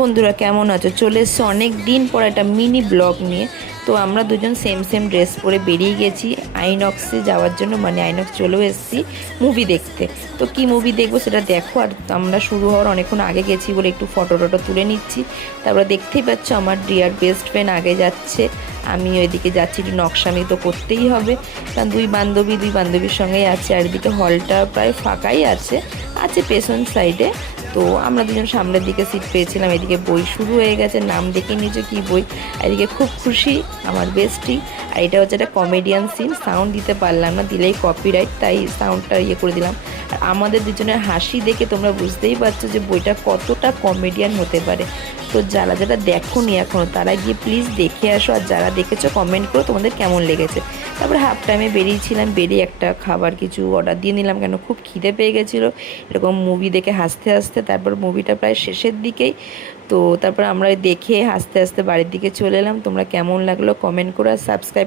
বন্ধুরা কেমন আছো? চলে এসছে অনেক দিন পর একটা মিনি ব্লগ নিয়ে। তো আমরা দুজন সেম সেম ড্রেস পরে বেরিয়ে গেছি আইনক্সে যাওয়ার জন্য, মানে আইনক্স চলেও এসেছি মুভি দেখতে। তো কি মুভি দেখবো সেটা দেখো। আর আমরা শুরু হওয়ার অনেকক্ষণ আগে গেছি বলে একটু ফটো টটো তুলে নিচ্ছি। তারপরে দেখতেই পাচ্ছ আমার ডিয়ার বেস্ট ফ্রেন্ড আগে যাচ্ছে, আমি ওইদিকে যাচ্ছি। একটু নকশামি তো করতেই হবে, কারণ দুই বান্ধবীর সঙ্গেই আছে। আর এদিকে হলটা প্রায় ফাঁকাই আছে পেছন সাইডে। তো আমরা দুজন সামনের দিকে সিট পেয়েছিলাম। এদিকে বই শুরু হয়ে গেছে, নাম দেখে নিচে কি বই। এদিকে খুব খুশি আমার বেস্টি। আর এটা হচ্ছে একটা কমেডিয়ান সিন, সাউন্ড দিতে পারলাম না, দিলেই কপিরাইট, তাই সাউন্ডটা করে দিলাম। আর আমাদের দুজনের হাসি দেখে তোমরা বুঝতেই পারছো যে বইটা কতটা কমেডিয়ান হতে পারে। তো যারা যারা দেখোনি এখনও তারা গিয়ে প্লিজ দেখে আসো, আর যারা দেখেছো কমেন্ট করো তোমাদের কেমন লেগেছে। তারপরে হাফ টাইমে বেরিয়েছিলাম, বেরিয়ে একটা খাবার কিছু অর্ডার দিয়ে নিলাম, কেন খুব খিদে পেয়ে গেছিলো এরকম মুভি দেখে হাসতে হাসতে। তারপর মুভিটা প্রায় শেষের দিকেই, তো তারপর আমরা দেখে হাসতে হাসতে বাড়ির দিকে চলে এলাম। তোমরা কেমন লাগলো কমেন্ট করো, আর সাবস্ক্রাইব